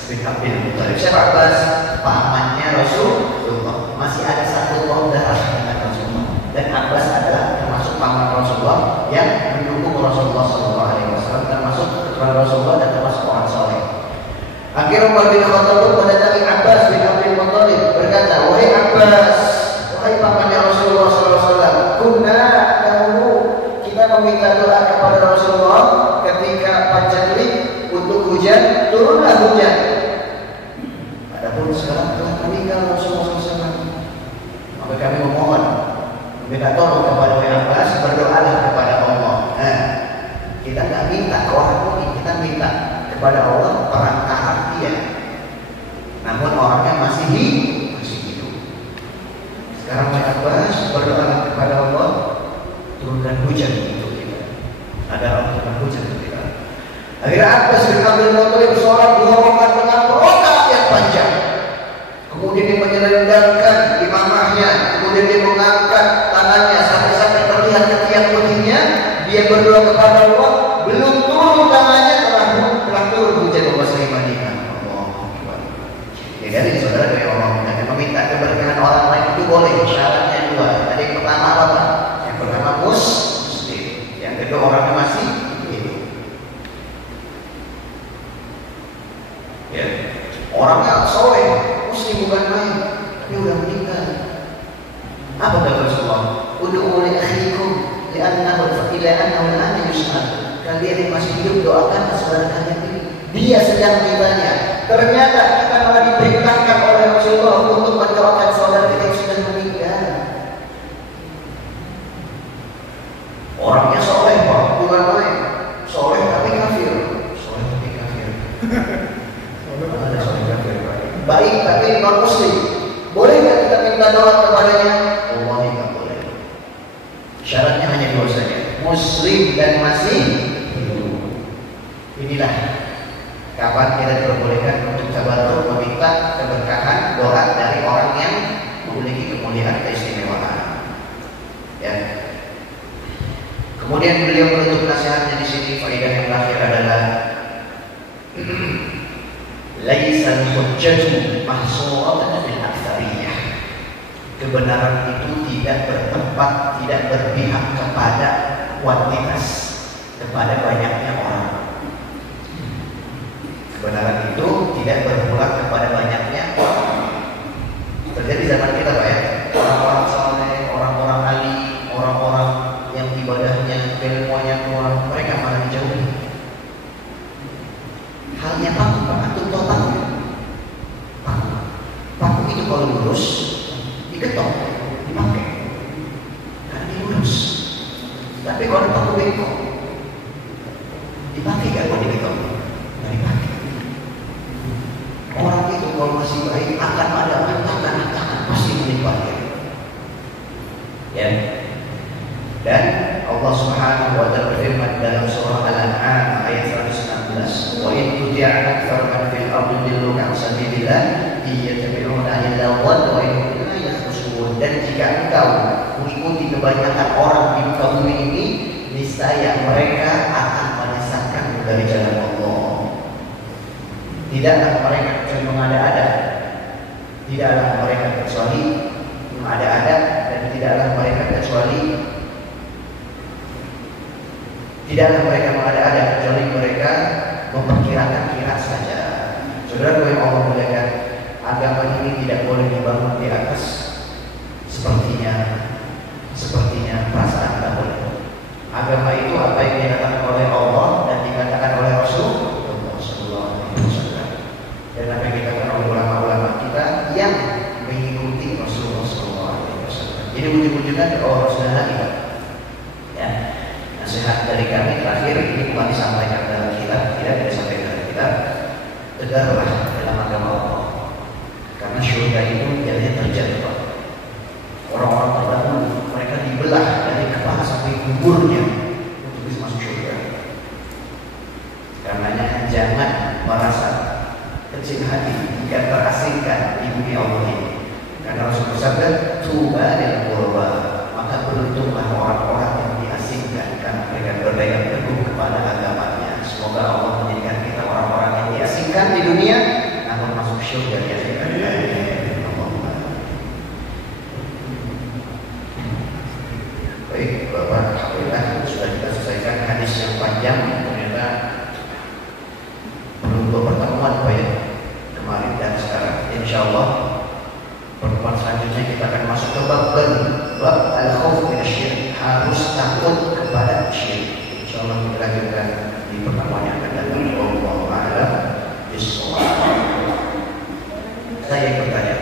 bin Abdul Muthalib. Siapa Abbas? Pamannya Rasulullah. Masih ada satu tahun darah dengan Rasulullah. Dan Abbas adalah termasuk paman Rasulullah yang mendukung Rasulullah SAW, termasuk kepada Rasulullah dan termasuk orang soleh. Akhirnya Umar bin Khattab pun mendatangi Abbas bin Abdul Muthalib berkata, wahai Abbas, wahai pamannya Rasulullah SAW, kunna dahulu kita meminta doa kepada Rasulullah ketika pancaklik untuk hujan, turunlah hujan. Adapun sekarang telah meninggal Rasulullah SAW, maka kami memohon, meminta tolong kepada wahai Abbas, berdoalah kepada Allah. Nah, kita nggak minta ke orang lain, kita minta kepada Allah perantara dia. Namun orangnya masih hidup. Sekarang wahai Abbas, berdoalah kepada Allah, turunkan hujan untuk kita. Ada orang turunkan hujan untuk kita. Akhirnya Abbas bin Abdul Muthalib sholat 2 rakaat dengan rakaat yang panjang. Kemudian dia menyelendangkan imamahnya, kemudian dia mengangkat tangannya sampai terlihat ketiak betingnya. Dia berdoa kepada Allah, belum turun tangannya telah turun hujan membasahi Madinah. Ya jadi saudara, dari Allah meminta keberkahan orang lain itu boleh, syaratnya 2. Tadi yang pertama apa? Yang pertama muslim, yang kedua orangnya masih hidup. Ya, orangnya soleh, muslim bukan main, tapi udah meninggal. Apa kata Rasulullah? Ud'u li akhikum li'annahu la yus'al. Kalian yang masih hidup doakan saudara kalian ini. Dia sedang ditanya. Ternyata kita malah diperintahkan oleh Rasulullah untuk mendoakan saudara kita yang sudah meninggal. Orangnya soleh, Pak, bukan main. Soleh tapi kafir. Soleh tapi kafir. Ada soleh kafir. Baik tapi non muslim. Boleh nggak kita minta doa kepadanya? Allah tidak boleh. Syaratnya hanya 2 saja. Muslim dan masih hidup. Inilah kapan kita diperbolehkan untuk tabarruk meminta keberkahan doa dari orang yang memiliki kemuliaan keistimewaan. Ya. Kemudian beliau menutup nasihatnya di sini, faedah yang terakhir adalah laisal hujjatu mahsuratan fil aktsariyah. Kebenaran itu tidak bertempat, tidak berpihak kepada kuantitas, kepada banyaknya orang. Kebenaran itu tidak berpulang kepada banyaknya orang. Terjadi zaman kita, Pak, ya. Orang-orang saleh, orang-orang alim, orang-orang yang ibadahnya ilmunya keluar, mereka malah dijauhi. Halnya paku, Pak, antum tahu paku? Paku itu kalau lurus diketok, dipakai karena dia lurus. Tapi kalau paku bengkok dipakai gak kalau diketok? Nggak dipakai. Orang itu kalau masih baik akan ada tantangan pasti menyebabkan. Ya. Dan Allah Subhanahu wa taala berfirman dalam surah Al-An'am ayat 116, "Wa in tuti' aktsara man fil ardi yudilluka 'an sabilillah iyattabi'una illa dhanna wa innahum la yakhrusun." Dan jika engkau mengikuti kebanyakan orang di muka bumi ini, niscaya mereka akan menyesatkan dari jalan Allah. Tidaklah mereka kecuali mengada-ada, tidaklah mereka kecuali mengada-ada, dan tidaklah mereka kecuali mengada-ada, kecuali mereka memperkirakan saja. Saudara yang Allah muliakan, agama ini tidak boleh dibangun di atas sepertinya perasaan kita. Agama itu apa yang dikatakan oleh Allah dan dikatakan oleh Rasulullah SAW, dan apa yang dikatakan oleh ulama-ulama kita yang mengikuti Rasulullah SAW. Jadi ujung-ujungnya ke Allah Rasulullah. Ya, nasihat dari kami terakhir ini bukan disampaikan dalam kitab, tidak disampaikan dalam kitab. Tegaklah dalam agama Allah, karena syurga itu jadinya terjadi, Pak. Orang-orang terdahulu mereka dibelah dari kepala sampai kuburnya untuk bisa masuk syurga. Karenanya jangan merasa kecil hati jika terasingkan di bumi Allah ini. Karena Rasulullah bersabda, "Tuba lil qurba," maka beruntunglah orang-orang yang diasingkan karena mereka berpegang teguh kepada agamanya. Semoga Allah menjadikan kita orang-orang yang diasingkan di dunia surga ya. Baik, Bapak, alhamdulillah sudah kita selesaikan hadis yang panjang. Ternyata perlu dua pertemuan Pak ya, kemarin dan sekarang. Insya Allah pertemuan selanjutnya kita akan masuk ke bab al-khawf min asy-syirik, harus takut kepada syirik. Insya Allah kita lanjutkan di pertemuan yang akan datang. Wallahu a'lam bishawab. Saya bertanya,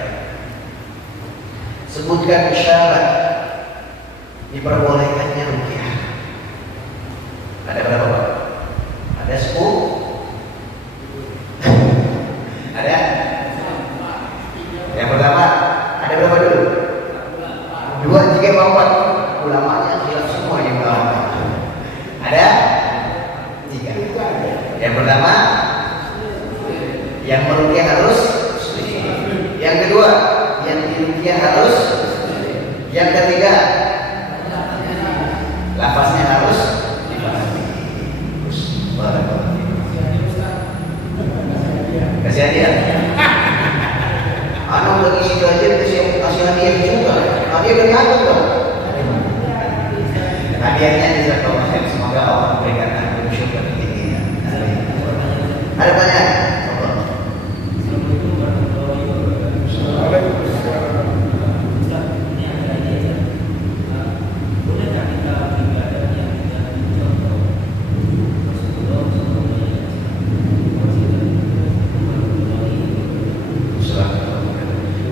sebutkan syarat diperbolehkannya ruqyah. Ada berapa Pak? Ada 10? Ada? Yang pertama, ada berapa dulu? 2, 3, 4. Ulamanya khilaf semua yang bawah. Ada? 3. Yang pertama, yang meruqyah harus. Yang kedua, yang diruqyah harus. Yang ketiga, lafaznya harus dipahami. Kasih hadiah. Anak udah isi aja kasih hadiah juga. Hadiah udah diatur dong. Hadiahnya disertakan. Semoga Allah memberikan anak syurga tingginya. Ada pertanyaan?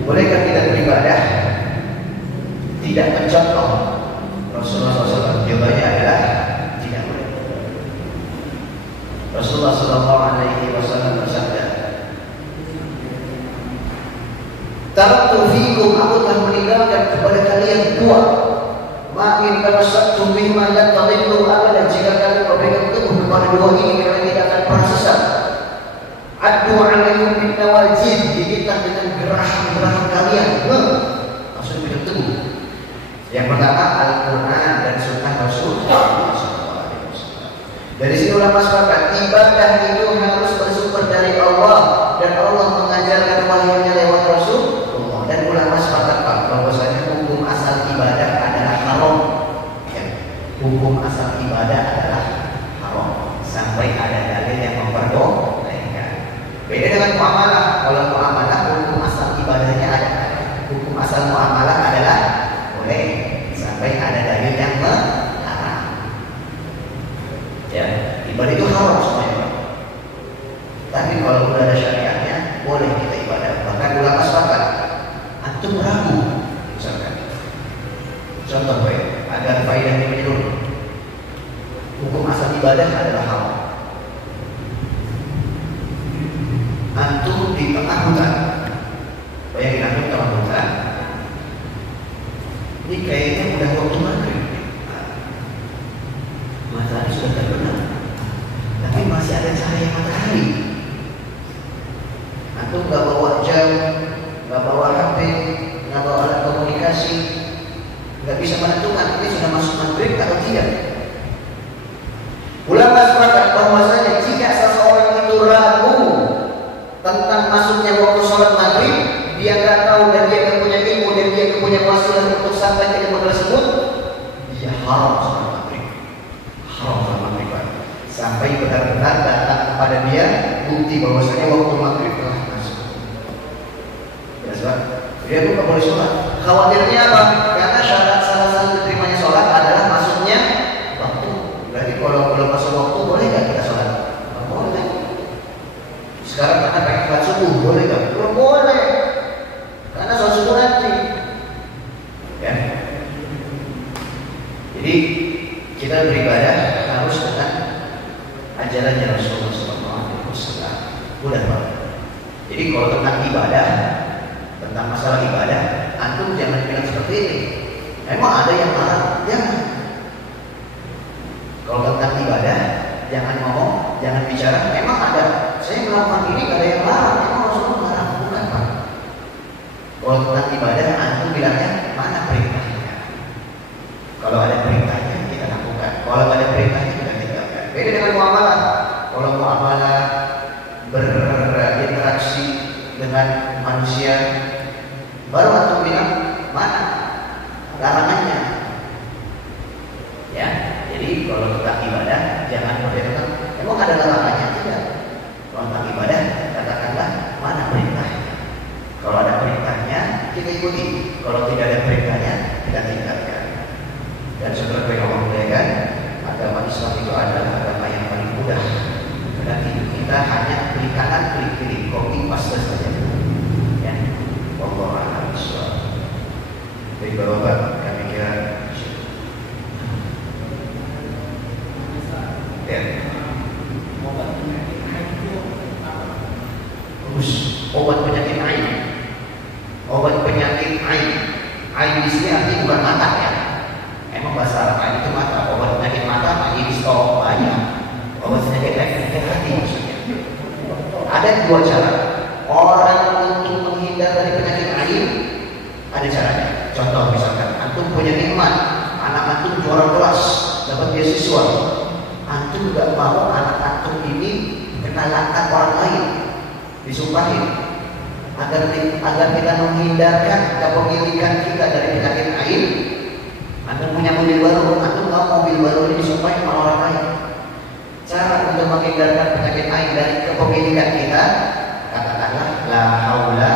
Bolehkah kita beribadah tidak mencontoh Rasulullah SAW? Jawabannya adalah tidak boleh. Rasulullah SAW bersabda, "Taraktu fiikum," aku telah meninggalkan kepada kalian 2. Ma in tamassaktum bihima lan tadillu abadan, jika kalian berpegang teguh kepada 2 ini, kalian tidak akan pernah sesat. Addu 'alaikum bin nawajid, digitah dengan gerah-gerah kalian. Langsung pegang teguh. Yang pertama Al-Quran dan Sunnah Rasul. Dari sini ulama sepakat, ibadah itu harus bersumber dari Allah dan Allah mengajarkan wahyunya lewat Rasulullah. Dan ulama sepakat bahwasanya hukum asal ibadah adalah haram. Ya. Hukum asal ibadah adalah haram sampai ada dalil yang memperbolehkan. Beda dengan muamalah. Kalau muamalah hukum asal ibadahnya ada. Hukum asal muamalah adalah boleh sampai ada dalil yang melarang. Ya, ibadah itu haram semuanya. Tapi kalau sudah ada syariatnya, boleh kita ibadah. Bahkan ulama sepakat. Antum ragu, misalkan. Contoh baik, agar faedahnya menyeluruh. Hukum asal ibadah adalah haram. Antum di tengah hutan, bayangin antum tengah hutan. Ini kayaknya udah waktu maghrib. Matahari sudah terbenam, tapi masih ada cahaya matahari. Antum gak bawa jam, gak bawa HP, gak bawa alat komunikasi, gak bisa menentukan ini sudah masuk maghrib atau tidak. Ulama sepakat bahwasanya jika seseorang itu ragu tentang masuknya waktu sholat maghrib, dia nggak tahu dan dia nggak punya ilmu dan dia nggak punya wasilah untuk sampai ke ilmu tersebut, dia haram sholat maghrib, haram sholat maghrib sampai benar-benar datang kepada dia bukti bahwasanya waktu maghrib telah masuk. Ya sebab dia pun nggak boleh sholat. Khawatirnya apa? Karena syarat salah satu diterimanya sholat adalah masuknya waktu. Berarti kalau belum masuk waktu boleh nggak kita sholat? Nggak boleh. Sekarang karena pengen sholat subuh, boleh nggak? Belum boleh, karena sholat subuh nanti. Ya. Jadi kita beribadah harus dengan ajarannya Rasulullah SAW. Mudah banget. Jadi kalau tentang ibadah, tentang masalah ibadah, antum jangan bilang seperti ini. Emang ada yang larang? Jangan. Kalau tentang ibadah, jangan ngomong, jangan bicara. Memang ada. Saya melakukan ini, ada yang larang. Emang Rasulullah larang? Bukan Pak. Kalau tentang ibadah, antum bilangnya mana perintahnya? Kalau ada perintahnya kita lakukan. Kalau ada perintahnya kita tinggalkan. Beda dengan muamalah. Kalau muamalah berinteraksi dengan manusia, baru antum bilang mana larangannya. Ya, jadi kalau tentang ibadah jangan berdebat. Emang ada larangannya? Tidak. Kalau tentang ibadah katakanlah mana perintahnya. Kalau ada perintahnya kita ikuti. Kalau tidak ada perintahnya kita tinggalkan. Dan saudara yang Allah muliakan, agama Islam itu adalah agama yang paling mudah. Dan hidup kita hanya klik kanan, klik kiri, copy paste saja. Ya, wallahu a'lam bishawab. Baik Bapak, kami kira ya. Obat penyakit ain. Obat penyakit ain. Ain di sini artinya bukan mata ya. Emang bahasa Arab ain itu mata. Obat penyakit mata, ini stop banyak. Obat penyakit ain penyakit hati maksudnya. Ada dua cara. Orang untuk menghindar dari penyakit ain ada caranya. Contoh misalkan antum punya nikmat, anak antum juara kelas, dapat beasiswa. Antum gak mau anak antum ini kena laknat orang lain, disumpahin. Agar kita menghindarkan kepemilikan kita dari penyakit ain. Antum punya mobil baru, antum gak mau mobil baru ini disumpahin sama orang lain. Cara untuk menghindarkan penyakit ain dari kepemilikan kita, katakanlah la haula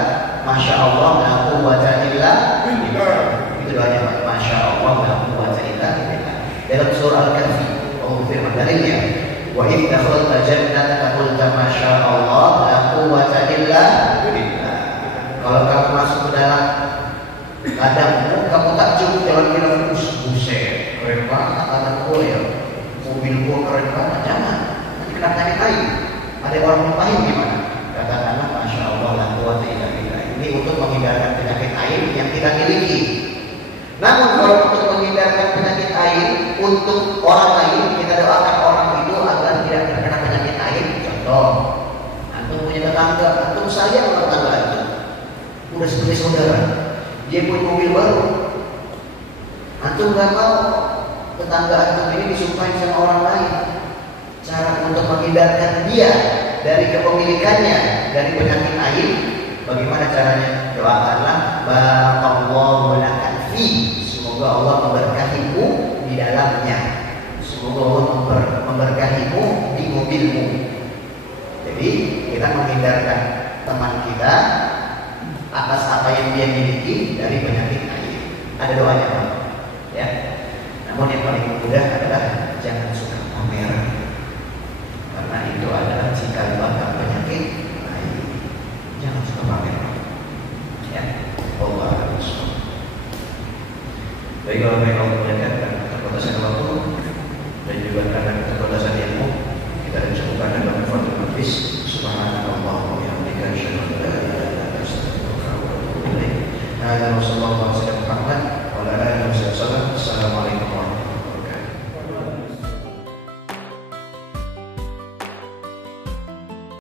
masya Allah la quwwata illa billah. Itu doanya Pak. Masya Allah la quwwata illa billah. Dalam surah Al-Kahfi Allah firman dalilnya, wa idh dakhalta jannata qulta masya Allah la quwwata illa billah. Kalau kamu masuk ke dalam ladangmu, kamu takjub, jangan bilang buset keren banget anak gue ya, mobil gue keren banget. Jangan, nanti kena penyakit ain. Ada orang nyumpahin gimana? Katakanlah masya Allah la quwwata illa billah. Ini untuk menghindarkan penyakit ain yang kita miliki. Namun kalau untuk menghindarkan penyakit ain untuk orang lain, kita doakan orang itu agar tidak terkena penyakit ain. Contoh, antum punya tetangga, antum sayang sama tetangga antum, udah seperti saudara, dia punya mobil baru, antum gak mau tetangga antum ini disumpahin sama orang lain. Cara untuk menghindarkan dia dari kepemilikannya dari penyakit ain, bagaimana caranya? Doakanlah barakallahu laka fi, semoga Allah memberkatimu di dalamnya, semoga Allah memberkatimu di mobilmu. Jadi kita menghindarkan teman kita atas apa yang dia miliki dari penyakit ain. Ada doanya Pak. Ya. Namun yang paling mudah adalah jangan suka pamer, karena itu adalah cikal bakal penyakit ain. Jangan suka pamer. Ya. Allah harus. Baik, kalau memang menggunakan karena keterbatasan waktu dan juga karena keterbatasan ilmu, kita cukupkan dalam Fathul Majlis. Subhanallah wa bihamdika asyhadu an la ilaha illa anta astaghfiruka wa atubu ilaik. Hadza wa sallallahu alaihi wa sallam Muhammad wa ala alihi wa sallam. Assalamualaikum warahmatullahi wabarakatuh.